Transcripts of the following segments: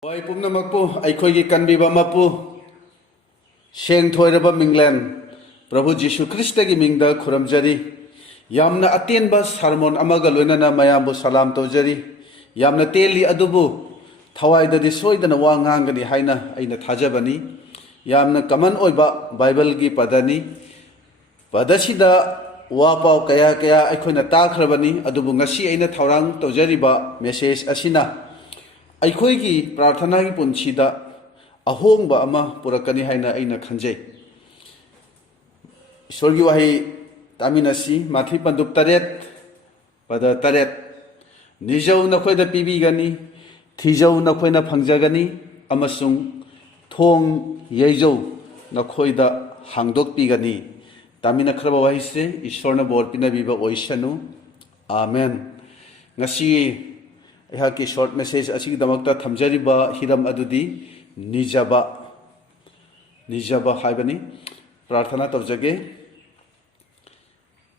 Wai pumna makpu aikhoi gi kanbiba mapu seng thoiraba minglen Prabhu Jisu Krista gi mingda khuramjari yamna atenba sermon amaga loinana mayambu salam tawjari yamna teli adubu thawaidadi soidana wa ngangani haina aina thajabani yamna kaman oiba Bible gi padani padasida wa pau kaya kaya aikhoina takhrabani adubu ngasi aina thaurang tawjariba message asina ꯑꯩꯈꯣꯏꯒꯤ ꯄ꯭ꯔꯥꯔꯊꯅꯥꯒꯤ ꯄꯨꯟꯁꯤꯗ ꯑꯍꯣꯡꯕ ꯑꯃ ꯄꯨꯔꯛꯀꯅꯤ ꯍꯥꯏꯅ ꯑꯩꯅ ꯈꯟꯖꯩ ꯏꯁꯣꯔꯒꯤ ꯋꯥꯍꯩ ꯇꯥꯃꯤꯟꯅꯁꯤ ꯃꯊꯤ ꯄꯟꯗꯨꯞ 7 ꯄꯗ 7 ꯅꯤꯖꯧ ꯅꯈꯣꯏꯗ ꯄꯤꯕꯤꯒꯅꯤ ꯊꯤꯖꯧ ꯅꯈꯣꯏꯅ ꯐꯪꯖꯒꯅꯤ ꯑꯃꯁꯨꯡ ꯊꯣꯡ ꯌꯩꯖꯧ ꯅꯈꯣꯏꯗ ꯍꯥꯡꯗꯣꯛꯄꯤꯒꯅꯤ ꯇꯥꯃꯤꯟꯅꯈ꯭ꯔꯕ ꯋꯥꯍꯩꯁꯦ ꯏꯁꯣꯔꯅ ꯕꯣꯔ ꯄꯤꯅꯕꯤꯕ ꯑꯣꯏꯁꯅꯨ ꯑꯥꯃꯦꯟ ꯉꯁꯤ ꯑꯩꯍꯥꯛꯀꯤ ꯁꯣꯔꯠ ꯃꯦꯁꯦꯖ ꯑꯁꯤꯒꯤꯗꯃꯛꯇ ꯊꯝꯖꯔꯤꯕ ꯍꯤꯔꯝ ꯑꯗꯨꯗꯤ ꯅꯤꯖꯕ ꯍꯥꯏꯕꯅꯤ ꯄ꯭ꯔꯥꯔꯊꯅꯥ ꯇꯧꯖꯒꯦ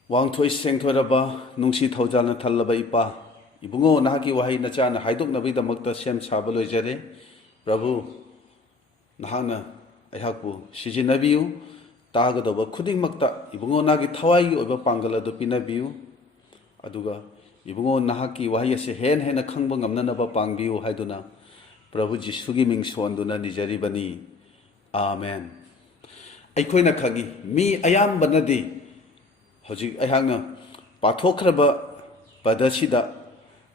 ꯋꯥꯡꯊꯣꯏ ꯁꯦꯡꯊꯣꯏꯔꯕ ꯅꯨꯡꯁꯤ ꯊꯧꯖꯥꯜꯅ ꯊꯜꯂꯕ ꯏꯄꯥ ꯏꯕꯨꯡꯉꯣ ꯅꯍꯥꯛꯀꯤ ꯋꯥꯍꯩ ꯅꯆꯥꯅ ꯍꯥꯏꯗꯣꯛꯅꯕꯒꯤꯗꯃꯛꯇ ꯁꯦꯝ ꯁꯥꯕ ꯂꯣꯏꯖꯔꯦ ꯄ꯭ꯔꯚꯨ ꯅꯍꯥꯛꯅ ꯑꯩꯍꯥꯛꯄꯨ ꯁꯤꯖꯤꯟꯅꯕꯤꯌꯨ ꯇꯥꯒꯗꯧꯕ ꯈꯨꯗꯤꯡꯃꯛꯇ ꯏꯕꯨꯡꯉꯣ ꯅꯍꯥꯛꯀꯤ ꯊꯋꯥꯏꯒꯤ ꯑꯣꯏꯕ ꯄꯥꯡꯒꯜ ꯑꯗꯨ ꯄꯤꯅꯕꯤꯌꯨ ꯑꯗꯨꯒ 이붕어 나하기 와히에세 헨헨나 캉바 ngamnanaba pangbiu haiduna Prabhu Jisugi mingsuanduna nijaribani Amen ꯑꯩꯈꯣꯏꯅ ꯈꯪꯏ ꯃꯤ ꯑꯌꯥꯝꯕꯅꯗꯤ ꯍꯧꯖꯤꯛ ꯑꯩꯍꯥꯛꯅ ꯄꯥꯊꯣꯛꯈ꯭ꯔꯕ ꯄꯗꯁꯤꯗ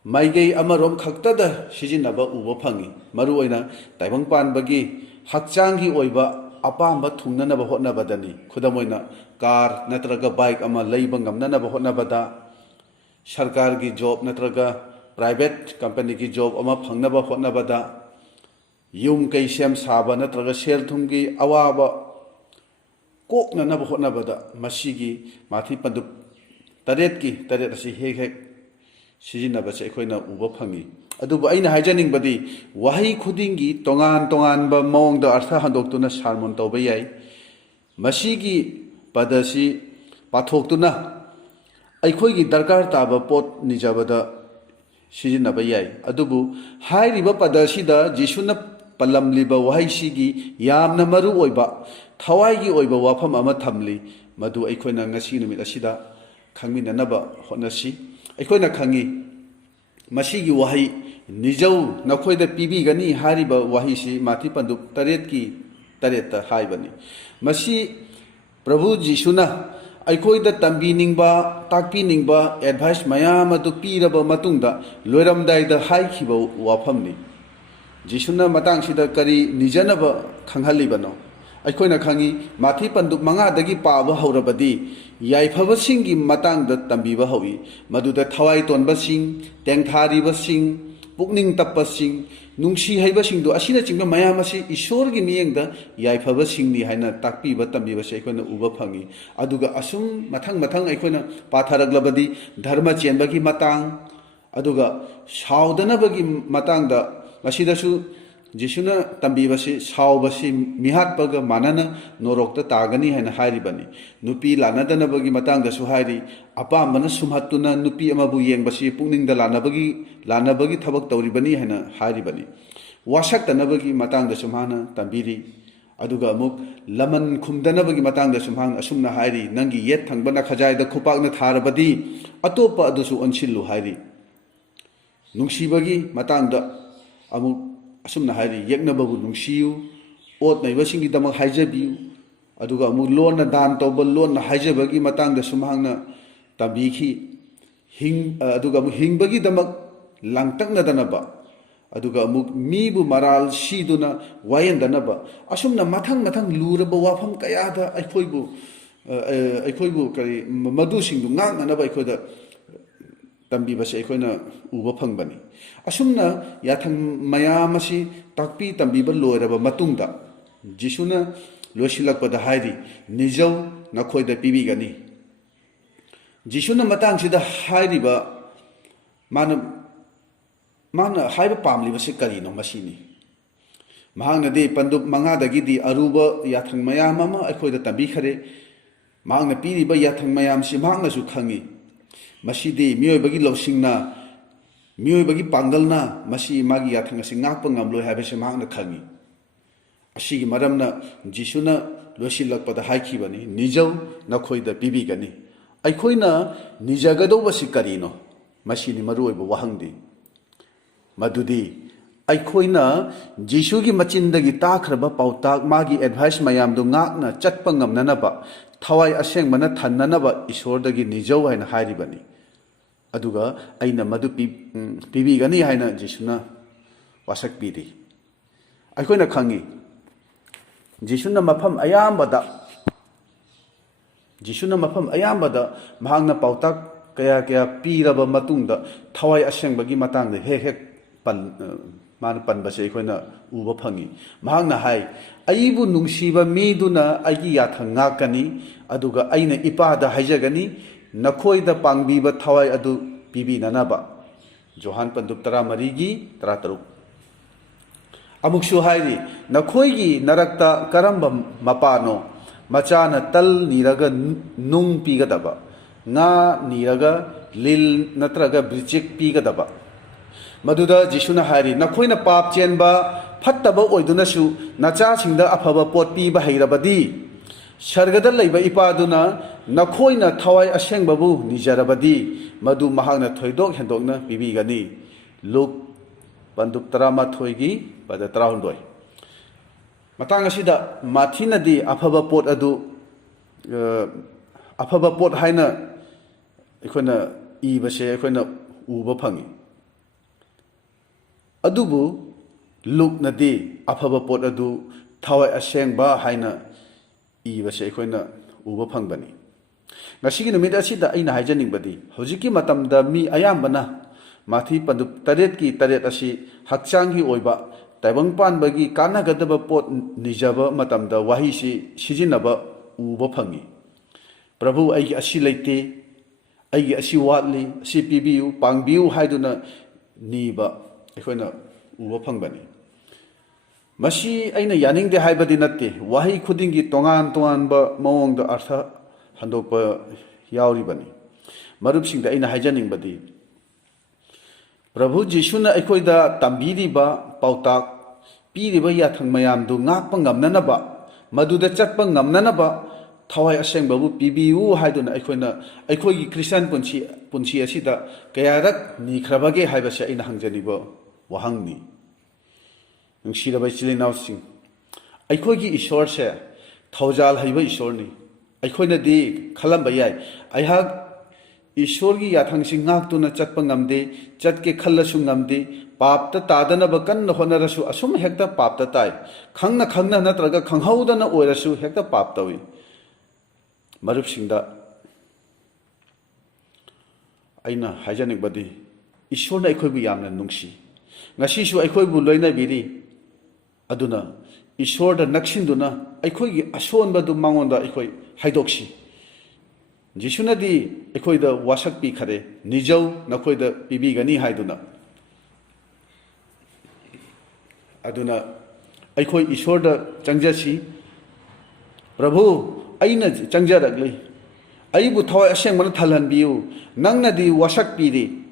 ꯃꯥꯏꯒꯩ ꯑꯃꯔꯣꯝ ꯈꯛꯇꯗ ꯁꯤꯖꯤꯟꯅꯕ ꯎꯕ ꯐꯪꯏ ꯃꯔꯨꯑꯣꯏꯅ ꯇꯥꯏꯕꯪ ꯄꯥꯟꯕꯒꯤ ꯍꯛꯆꯥꯡꯒꯤ ꯑꯣꯏꯕ ꯑꯄꯥꯝꯕ ꯊꯨꯡꯅꯅꯕ ꯍꯣꯠꯅꯕꯗꯅꯤ ꯈꯨꯗꯝ ꯑꯣꯏꯅ ꯀꯥꯔ ꯅꯠꯇ꯭ꯔꯒ ꯕꯥꯏꯛ ꯑꯃ ꯂꯩꯕ ꯉꯝꯅꯅꯕ ꯍꯣꯠꯅꯕꯗ सरकार की जॉब नत्रगा प्राइवेट कंपनी की जॉब अमा फंगनबा होटनबदा यूम कई सेम साबा नत्रगा सेल थुम की अवाबा कोकननबा होटनबदा मसीगी माथि पंदु तरेत असी हेक हेक सिजिनबसे अखोइना उबा फंगी अदुबो अइना हाइजनिंगबदी वाही खुदिंगी तोंगान तोंगानबा मौंगदा अर्थ हंदोक्तुना सारमोन तौबा याई मसीगी पदसी पाथोक्तुना ꯑꯩꯈꯣꯏꯒꯤ ꯗꯔꯀꯥꯔ ꯇꯥꯕ ꯄꯣꯠ ꯅꯤꯖꯕꯗ ꯁꯤꯖꯤꯟꯅꯕ ꯌꯥꯏ ꯑꯗꯨꯕꯨ ꯍꯥꯏꯔꯤꯕ ꯄꯗꯁꯤꯗ ꯖꯤꯁꯨꯅ ꯄꯜꯂꯝꯂꯤꯕ ꯋꯥꯍꯩꯁꯤꯒꯤ ꯌꯥꯝꯅ ꯃꯔꯨ ꯑꯣꯏꯕ ꯊꯋꯥꯏꯒꯤ ꯑꯣꯏꯕ ꯋꯥꯐꯝ ꯑꯃ ꯊꯝꯂꯤ ꯃꯗꯨ ꯑꯩꯈꯣꯏꯅ ꯉꯁꯤ ꯅꯨꯃꯤꯠ ꯑꯁꯤꯗ ꯈꯪꯃꯤꯟꯅꯅꯕ ꯍꯣꯠꯅꯁꯤ ꯑꯩꯈꯣꯏꯅ ꯈꯪꯏ ꯃꯁꯤꯒꯤ ꯋꯥꯍꯩ ꯅꯤꯖꯧ ꯅꯈꯣꯏꯗ ꯄꯤꯕꯤꯒꯅꯤ ꯍꯥꯏꯔꯤꯕ ꯋꯥꯍꯩꯁꯤ ꯃꯥꯊꯤ ꯄꯟꯗꯨꯞ 7ꯇ ꯍꯥꯏꯕꯅꯤ ꯃꯁꯤ ꯄ꯭ꯔꯚꯨ ꯖꯤꯁꯨꯅ ꯑꯩꯈꯣꯏꯗ ꯇꯝꯕꯤꯅꯤꯡꯕ ꯇꯥꯛꯄꯤꯅꯤꯡꯕ ꯑꯦꯗꯚꯥꯏꯁ ꯃꯌꯥꯝ ꯑꯗꯨ ꯄꯤꯔꯕ ꯃꯇꯨꯡꯗ ꯂꯣꯏꯔꯝꯗꯥꯏꯗ ꯍꯥꯏꯈꯤꯕ ꯋꯥꯐꯝꯅꯤ ꯖꯤꯁꯨꯅ ꯃꯇꯥꯡꯁꯤꯗ ꯀꯔꯤ ꯅꯤꯖꯅꯕ ꯈꯪꯍꯜꯂꯤꯕꯅꯣ ꯑꯩꯈꯣꯏꯅ ꯈꯪꯏ ꯃꯥꯊꯤ ꯄꯟꯗꯨꯞ 5ꯗꯒꯤ ꯄꯥꯕ ꯍꯧꯔꯕꯗꯤ ꯌꯥꯏꯐꯕꯁꯤꯡꯒꯤ ꯃꯇꯥꯡꯗ ꯇꯝꯕꯤꯕ ꯍꯧꯏ ꯃꯗꯨꯗ ꯊꯋꯥꯏ ꯇꯣꯟꯕꯁꯤꯡ ꯇꯦꯡꯊꯥꯔꯤꯕꯁꯤꯡ ꯄꯨꯛꯅꯤꯡ ꯇꯞꯄꯁꯤꯡ ꯅꯨꯡꯁꯤ ꯍꯩꯕꯁꯤꯡꯗꯣ ꯑꯁꯤꯅꯆꯤꯡꯕ ꯃꯌꯥꯝ ꯑꯁꯤ ꯏꯁꯣꯔꯒꯤ ꯃꯤꯠꯌꯦꯡꯗ ꯌꯥꯏꯐꯕꯁꯤꯡꯅꯤ ꯍꯥꯏꯅ ꯇꯥꯛꯄꯤꯕ ꯇꯝꯕꯤꯕꯁꯦ ꯑꯩꯈꯣꯏꯅ ꯎꯕ ꯐꯪꯏ ꯑꯗꯨꯒ ꯑꯁꯨꯝ ꯃꯊꯪ ꯑꯩꯈꯣꯏꯅ ꯄꯥꯊꯔꯛꯂꯕꯗꯤ ꯙꯔꯃ ꯆꯦꯟꯕꯒꯤ ꯃꯇꯥꯡ ꯑꯗꯨꯒ ꯁꯥꯎꯗꯅꯕꯒꯤ ꯃꯇꯥꯡꯗ ꯃꯁꯤꯗꯁꯨ ꯖꯤꯁꯨꯅ ꯇꯝꯕꯤꯕꯁꯤ ꯁꯥꯎꯕꯁꯤ ꯃꯤꯍꯥꯠꯄꯒ ꯃꯥꯟꯅꯅ ꯅꯣꯔꯣꯛꯇ ꯇꯥꯒꯅꯤ ꯍꯥꯏꯅ ꯍꯥꯏꯔꯤꯕꯅꯤ ꯅꯨꯄꯤ ꯂꯥꯟꯅꯗꯅꯕꯒꯤ ꯃꯇꯥꯡꯗꯁꯨ ꯍꯥꯏꯔꯤ ꯑꯄꯥꯝꯕꯅ ꯁꯨꯝꯍꯠꯇꯨꯅ ꯅꯨꯄꯤ ꯑꯃꯕꯨ ꯌꯦꯡꯕꯁꯤ ꯄꯨꯛꯅꯤꯡꯗ ꯂꯥꯟꯅꯕꯒꯤ ꯊꯕꯛ ꯇꯧꯔꯤꯕꯅꯤ ꯍꯥꯏꯅ ꯍꯥꯏꯔꯤꯕꯅꯤ ꯋꯥꯁꯛꯇꯅꯕꯒꯤ ꯃꯇꯥꯡꯗꯁꯨ ꯃꯥꯅ ꯇꯝꯕꯤꯔꯤ ꯑꯗꯨꯒ ꯑꯃꯨꯛ ꯂꯃꯟ ꯈꯨꯝꯗꯅꯕꯒꯤ ꯃꯇꯥꯡꯗꯁꯨ ꯃꯥꯅ ꯑꯁꯨꯝꯅ ꯍꯥꯏꯔꯤ ꯅꯪꯒꯤ ꯌꯦꯠ ꯊꯪꯕꯅ ꯈꯖꯥꯏꯗ ꯈꯨꯄꯥꯛꯅ ꯊꯥꯔꯕꯗꯤ ꯑꯇꯣꯞꯄ ꯑꯗꯨꯁꯨ ꯑꯣꯟꯁꯤꯜꯂꯨ ꯍꯥꯏꯔꯤ ꯅꯨꯡꯁꯤꯕꯒꯤ ꯃꯇꯥꯡꯗ ꯑꯃꯨꯛ ꯑꯁꯨꯝꯅ ꯍꯥꯏꯔꯤ ꯌꯦꯛꯅꯕꯕꯨ ꯅꯨꯡꯁꯤꯌꯨ ꯑꯣꯠ ꯅꯩꯕꯁꯤꯡꯒꯤꯗꯃꯛ ꯍꯥꯏꯖꯕꯤꯌꯨ ꯑꯗꯨꯒ ꯑꯃꯨꯛ ꯂꯣꯟꯅ ꯗꯥꯟ ꯇꯧꯕ ꯂꯣꯟꯅ ꯍꯥꯏꯖꯕꯒꯤ ꯃꯇꯥꯡꯗꯁꯨ ꯃꯍꯥꯛꯅ ꯇꯝꯕꯤꯈꯤ ꯑꯗꯨꯒ ꯑꯃꯨꯛ ꯍꯤꯡꯕꯒꯤꯗꯃꯛ ꯂꯥꯡꯇꯛꯅꯗꯅꯕ ꯑꯗꯨꯒ ꯑꯃꯨꯛ ꯃꯤꯕꯨ ꯃꯔꯥꯜ ꯁꯤꯗꯨꯅ ꯋꯥꯌꯦꯟꯗꯅꯕ ꯑꯁꯨꯝꯅ ꯃꯊꯪ ꯂꯨꯔꯕ ꯋꯥꯐꯝ ꯀꯌꯥꯗ ꯑꯩꯈꯣꯏꯕꯨ ꯀꯔꯤ ꯃꯗꯨꯁꯤꯡꯗꯨ ꯉꯥꯛꯅꯅꯕ ꯑꯩꯈꯣꯏꯗ ꯇꯝꯕꯤꯕꯁꯦ ꯑꯩꯈꯣꯏꯅ ꯎꯕ ꯐꯪꯕꯅꯤ ꯑꯁꯨꯝꯅ ꯌꯥꯊꯪ ꯃꯌꯥꯝ ꯑꯁꯤ ꯇꯥꯛꯄꯤ ꯇꯝꯕꯤꯕ ꯂꯣꯏꯔꯕ ꯃꯇꯨꯡꯗ ꯖꯤꯁꯨꯅ ꯂꯣꯏꯁꯤꯜꯂꯛꯄꯗ ꯍꯥꯏꯔꯤ ꯅꯤꯖꯧ ꯅꯈꯣꯏꯗ ꯄꯤꯕꯤꯒꯅꯤ ꯖꯤꯁꯨꯅ ꯃꯇꯥꯡꯁꯤꯗ ꯍꯥꯏꯔꯤꯕ ꯃꯥꯅ ꯍꯥꯏꯕ ꯄꯥꯝꯂꯤꯕꯁꯤ ꯀꯔꯤꯅꯣ ꯃꯁꯤꯅꯤ ꯃꯍꯥꯛꯅꯗꯤ ꯄꯟꯗꯨꯞ 5ꯗꯒꯤꯗꯤ ꯑꯔꯨꯕ ꯌꯥꯊꯪ ꯃꯌꯥꯝ ꯑꯃ ꯑꯩꯈꯣꯏꯗ ꯇꯝꯕꯤꯈ꯭ꯔꯦ ꯃꯍꯥꯛꯅ ꯄꯤꯔꯤꯕ ꯌꯥꯊꯪ ꯃꯌꯥꯝꯁꯤ ꯃꯍꯥꯛꯅꯁꯨ ꯈꯪꯏ ꯃꯁꯤꯗꯤ ꯃꯤꯑꯣꯏꯕꯒꯤ ꯂꯧꯁꯤꯡꯅ ꯃꯤꯑꯣꯏꯕꯒꯤ ꯄꯥꯡꯒꯜꯅ ꯃꯁꯤ ꯃꯥꯒꯤ ꯌꯥꯊꯪ ꯑꯁꯤ ꯉꯥꯛꯄ ꯉꯝꯂꯣꯏ ꯍꯥꯏꯕꯁꯤ ꯃꯍꯥꯛꯅ ꯈꯪꯉꯤ ꯑꯁꯤꯒꯤ ꯃꯔꯝꯅ ꯖꯤꯁꯨꯅ ꯂꯣꯏꯁꯤꯜꯂꯛꯄꯗ ꯍꯥꯏꯈꯤꯕꯅꯤ ꯅꯤꯖꯧ ꯅꯈꯣꯏꯗ ꯄꯤꯕꯤꯒꯅꯤ ꯑꯩꯈꯣꯏꯅ ꯅꯤꯖꯒꯗꯧꯕꯁꯤ ꯀꯔꯤꯅꯣ ꯃꯁꯤꯅꯤ ꯃꯔꯨꯑꯣꯏꯕ ꯋꯥꯍꯪꯗꯤ ꯃꯗꯨꯗꯤ ꯑꯩꯈꯣꯏꯅ ꯖꯤꯁꯨꯒꯤ ꯃꯆꯤꯟꯗꯒꯤ ꯇꯥꯈ꯭ꯔꯕ ꯄꯥꯎꯇꯥꯛ ꯃꯥꯒꯤ ꯑꯦꯗꯚꯥꯏꯁ ꯃꯌꯥꯝꯗꯨ ꯉꯥꯛꯅ ꯆꯠꯄ ꯉꯝꯅꯅꯕ ꯊꯋꯥꯏ ꯑꯁꯦꯡꯕꯅ ꯊꯟꯅꯅꯕ ꯏꯁꯣꯔꯗꯒꯤ ꯅꯤꯖꯧ ꯍꯥꯏꯅ ꯍꯥꯏꯔꯤꯕꯅꯤ ꯑꯗꯨꯒ ꯑꯩꯅ ꯃꯗꯨ ꯄꯤꯕꯤꯒꯅꯤ ꯍꯥꯏꯅ ꯖꯤꯁꯨꯅ ꯋꯥꯁꯛ ꯄꯤꯔꯤ ꯑꯩꯈꯣꯏꯅ ꯈꯪꯉꯤ ꯖꯤꯁꯨꯅ ꯃꯐꯝ ꯑꯌꯥꯝꯕꯗ ꯃꯍꯥꯛꯅ ꯄꯥꯎꯇꯥꯛ kaya piraba matungda thawai asengbagi matangda hek mana panbase aikoina uba phangi mahangna hai aibu nungsiba miduna aigi yathang ngakani aduga aina ipada haijagani nakhoida pangbiba thawai adu pibi nanaba johan pandup 13 gi 13 amukshu hairi nakhoigi narakta karamba mapano machana tal niraga nung pigadaba nga niraga lil natraga brichik pigadaba maduda jisuna hari nakhoina pap chenba phattaba oidunasu nacha singda afaba pot piba hairabadi sargada leiba ipaduna nakhoina thawai asengbabu nijarabadi madu mahagna thoidok hendokna pibigani luk bandup 13 gi pada 13 matang asida mathinadi afaba pot adu afaba pot haina aikoina ibase aikoina uba phangi adubu luknadi afaba pot adu thawai asengba haina ibase aikoina uba phangbani ngasigi numit asida aina haijaningbadi hojiki matamda mi ayambana mathi pandup 8 ki 8 asi hakchangi oiba taibangpanbagi kanagadaba pot nijaba matamda wahisi sijinaba uba phangi prabhu aigi asi leite aigi asi watli asi pibiu pangbiu haiduna niba aikoina uba phangbani masi aina yaningde haibadi natte wahi khudingi tongan ba mawongda artha handokpa yauribani marupsingda aina haijaningbadi prabhu jisuna aikoida tambiriba pautak piriba yathang mayamdu ngakpa ngamnanaba maduda chatpa ngamnanaba thawai asengbabu pibiu haiduna aikoina aikoigi christian punchi asida kayarak nikhrabage haibase aina hangjaniba wahangni nungsiraba chilinawsing aikoigi ishor se thawjal haiba ishorni aikoina di khalamba yai aihak ishorgi yathangsi ngaktuna chatpa ngamde chatke khallasu ngamde papta tadanaba kanna honarasu asum hekta papta tai khangna natraga khanghaudana oirasu hekta paptawi marupsingda aina haijaningbadi ishorna aikoibu yamna nungsi ngasisu aikoibu loinabiri aduna ishorda naksinduna aikoigi asonbadu mangonda aikoi haidoksi jisuna di aikoida wasak pi khare nijau nakoida pibigani haiduna aduna aikoi ishorda changjasi prabhu aina changjaragli aibu thawai asengmana thalhanbiu nangnadi wasak piri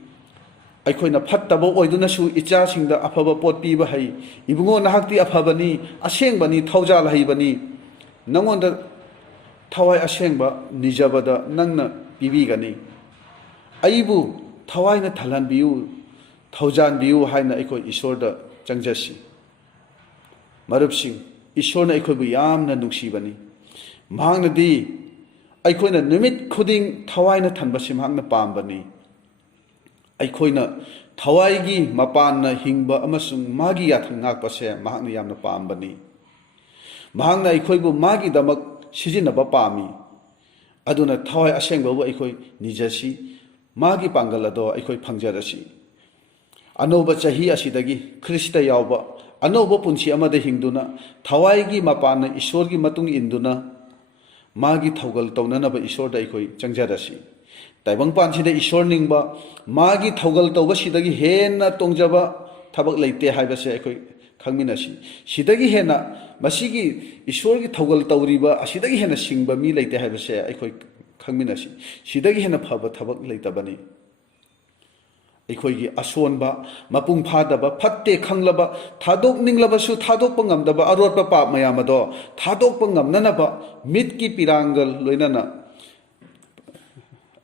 aikoina phattaba oidunasu icha singda afaba pot piba hai ibungo nahakti afabani asengbani thawjal haibani nangonda thawai asengba nijabada nangna pibigani aibu thawaina thalanbiu thawjanbiu haina aikoi ishorda changjasi marupsing ishorna aikoibu yamna nungsibani mahangnadi aikoina numit khuding thawaina thanbasi mahangna pambani aikoina thawaigi mapanna hingba amasung magi yathang ngakpase mahangna yamna pambani mahangna aikoibu magi damak sijinaba pami aduna thawai asengbabu aikoi nijasi magi pangal ado aikoi phangjarasi anoba chahi asidagi krista yawba anoba punchi amada hingduna thawaigi mapanna ishorgi matung induna magi thaugal taunanaba ishorda aikoi changjarasi taibang pansida ishor ningba magi thaugal tauba sidagi henna tongjaba thabak leite haibase aikoi khangminasi sidagi hena masigi ishorgi thaugal tauriba asidagi hena singba mi leite haibase aikoi khangminasi sidagi hena phaba thabak leitabani ꯑꯩꯈꯣꯏꯒꯤ ꯑꯁꯣꯟꯕ ꯃꯄꯨꯡ ꯐꯥꯗꯕ ꯐꯠꯇꯦ ꯈꯪꯂꯕ ꯊꯥꯗꯣꯛꯅꯤꯡꯂꯕꯁꯨ ꯊꯥꯗꯣꯛꯄ ꯉꯝꯗꯕ ꯑꯔꯣꯠꯄ ꯄꯥꯞ ꯃꯌꯥꯝ ꯑꯗꯣ ꯊꯥꯗꯣꯛꯄ ꯉꯝꯅꯅꯕ ꯃꯤꯠꯀꯤ ꯄꯤꯔꯥꯡꯒ ꯂꯣꯏꯅꯅ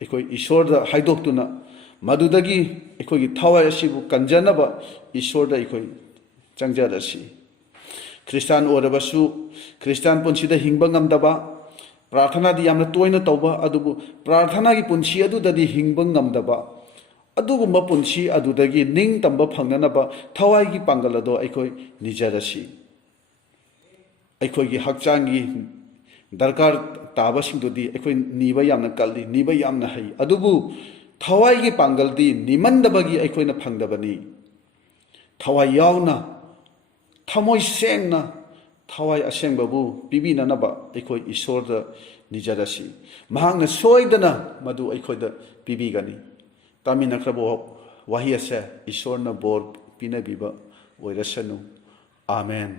ꯑꯩꯈꯣꯏ ꯏꯁꯣꯔꯗ ꯍꯥꯏꯗꯣꯛꯇꯨꯅ ꯃꯗꯨꯗꯒꯤ ꯑꯩꯈꯣꯏꯒꯤ ꯊꯋꯥꯏ ꯑꯁꯤꯕꯨ ꯀꯟꯖꯅꯕ ꯏꯁꯣꯔꯗ ꯑꯩꯈꯣꯏ ꯆꯪꯖꯔꯁꯤ ꯈ꯭ꯔꯤꯁꯇꯥꯟ ꯑꯣꯏꯔꯕꯁꯨ ꯈ꯭ꯔꯤꯁꯇꯥꯟ ꯄꯨꯟꯁꯤꯗ ꯍꯤꯡꯕ ꯉꯝꯗꯕ ꯄ꯭ꯔꯥꯔꯊꯅꯥꯗꯤ ꯌꯥꯝꯅ ꯇꯣꯏꯅ ꯇꯧꯕ ꯑꯗꯨꯕꯨ ꯄ꯭ꯔꯥꯔꯊꯅꯥꯒꯤ ꯄꯨꯟꯁꯤ ꯑꯗꯨꯗꯗꯤ ꯍꯤꯡꯕ ꯉꯝꯗꯕ ꯑꯗꯨꯒꯨꯝꯕ ꯄꯨꯟꯁꯤ ꯑꯗꯨꯗꯒꯤ ꯅꯤꯡꯇꯝꯕ ꯐꯪꯅꯅꯕ ꯊꯋꯥꯏꯒꯤ ꯄꯥꯡꯒꯜ ꯑꯗꯣ ꯑꯩꯈꯣꯏ ꯅꯤꯖꯔꯁꯤ ꯑꯩꯈꯣꯏꯒꯤ ꯍꯛꯆꯥꯡꯒꯤ ꯗꯔꯀꯥꯔ ꯇꯥꯕꯁꯤꯡꯗꯨꯗꯤ ꯑꯩꯈꯣꯏ ꯅꯤꯕ ꯌꯥꯝꯅ ꯀꯜꯂꯤ ꯅꯤꯕ ꯌꯥꯝꯅ ꯍꯩ ꯑꯗꯨꯕꯨ ꯊꯋꯥꯏꯒꯤ ꯄꯥꯡꯒꯜꯗꯤ ꯅꯤꯃꯟꯗꯕꯒꯤ ꯑꯩꯈꯣꯏꯅ ꯐꯪꯗꯕꯅꯤ ꯊꯋꯥꯏ ꯌꯥꯎꯅ ꯊꯃꯣꯏ ꯁꯦꯡꯅ ꯊꯋꯥꯏ ꯑꯁꯦꯡꯕꯕꯨ ꯄꯤꯕꯤꯅꯅꯕ ꯑꯩꯈꯣꯏ ꯏꯁꯣꯔꯗ ꯅꯤꯖꯔꯁꯤ ꯃꯍꯥꯛꯅ ꯁꯣꯏꯗꯅ ꯃꯗꯨ ꯑꯩꯈꯣꯏꯗ ꯄꯤꯕꯤꯒꯅꯤ ꯇꯥꯃꯤꯟꯅꯈ꯭ꯔꯕ ꯋꯥꯍꯩ ꯑꯁꯦ ꯏꯁꯣꯔꯅ ꯕꯣꯔ ꯄꯤꯅꯕꯤꯕ ꯑꯣꯏꯔꯁꯅꯨ ꯑꯥꯃꯦꯟ